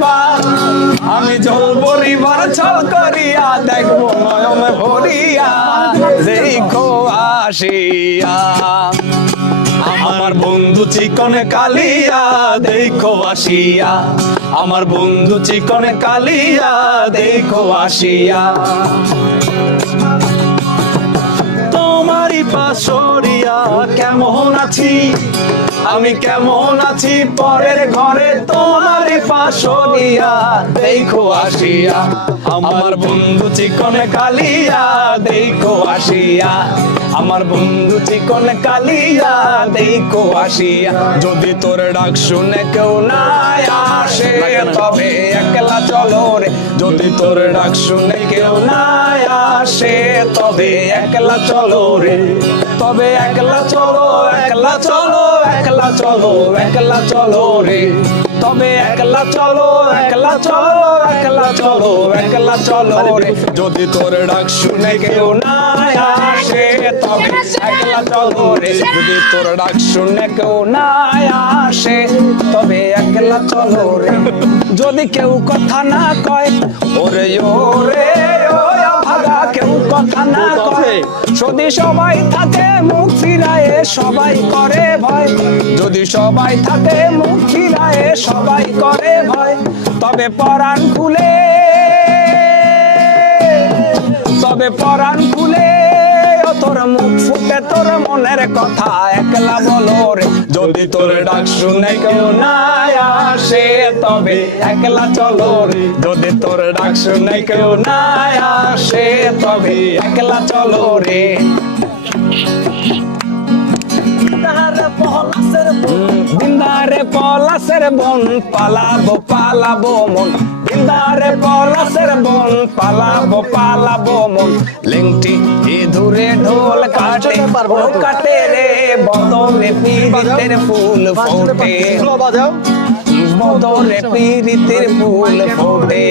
পরিবার আমি জ্বলবো রিবার ছল করিয়া দেখবো নয়ন ভরিয়া দেখো আসিয়া আমার বন্ধু চিকনে কালিয়া দেখো আসিয়া আমার বন্ধু চিকনে কালিয়া দেখো আসিয়া তোমারই পাশরিয়া কেমন আছি আমি কেমন আছি পরের ঘরে তোমারই পাশরিয়া দেখো আসিয়া আমার বন্ধু চিকনে কালিয়া দেখো আসিয়া আমার বন্ধু চিকনে কালিয়া দেখো আসিয়া যদি তোর ডাক শুনে কেউ না আসে তবে একলা চলো রে যদি তোর ডাক শুনে কেউ না আসে তবে একলা চলো রে তবে একলা চলো একলা চলো একলা চলো একলা চলো রে তবে একলা চলো একলা চলো একলা চলো একলা চলো রে যদি তোর ডাক শুনে কেউ না আসে তবে একলা চলো রে যদি তোর ডাক শুনে কেউ না আসে তবে একলা চলো রে যদি কেউ কথা না কয় ওরে ওরে ভাগা কেউ কথা না কয় যদি সবাই থাকে মুখ ফিরায়ে সবাই করে ভয় যদি সবাই থাকে মুখ ফিরায়ে সবাই করে ভয় তবে পরাণ খুলে তবে পরাণ খুলে তোর মুখ ফুটে তোর মনের কথা একলা বলো রে যদি তোর ডাক শুনে কেউ না আসে তবে একলা চলো রে যদি তোর ডাক শুনে কেউ না আসে তবে একলা চলো রে দিনদারে পলাশের বন পালাবো পালাবো মন দিনদারে পলাশের বন পালাবো পালাবো মন লেংটি ধরে ঢোল কাটে কাটে রে বদলে পীড়িতের ফুল ফোটে বদলে পীড়িতের ফুল ফোটে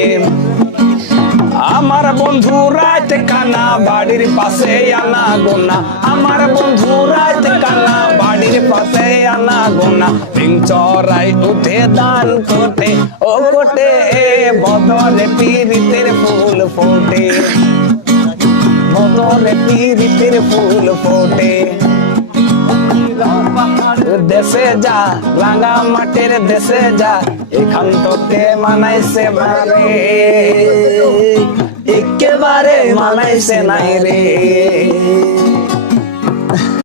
আমার বন্ধু রাত কানা বাড়ির পাশে আনা গোনা আমার বন্ধু রাত কানা বাড়ির পাশে আনা গোনা পিং চড়াই উঠে দান কোটে ও কোটে বদলে পীড়িতের ফুল ফোটে বদলে পীড়িতের ফুল ফোটে দেশে যা রাঙা মাটির দেশে যা এখান তোকে মানাইছে মারে একেবারে মানাইছে নাই রে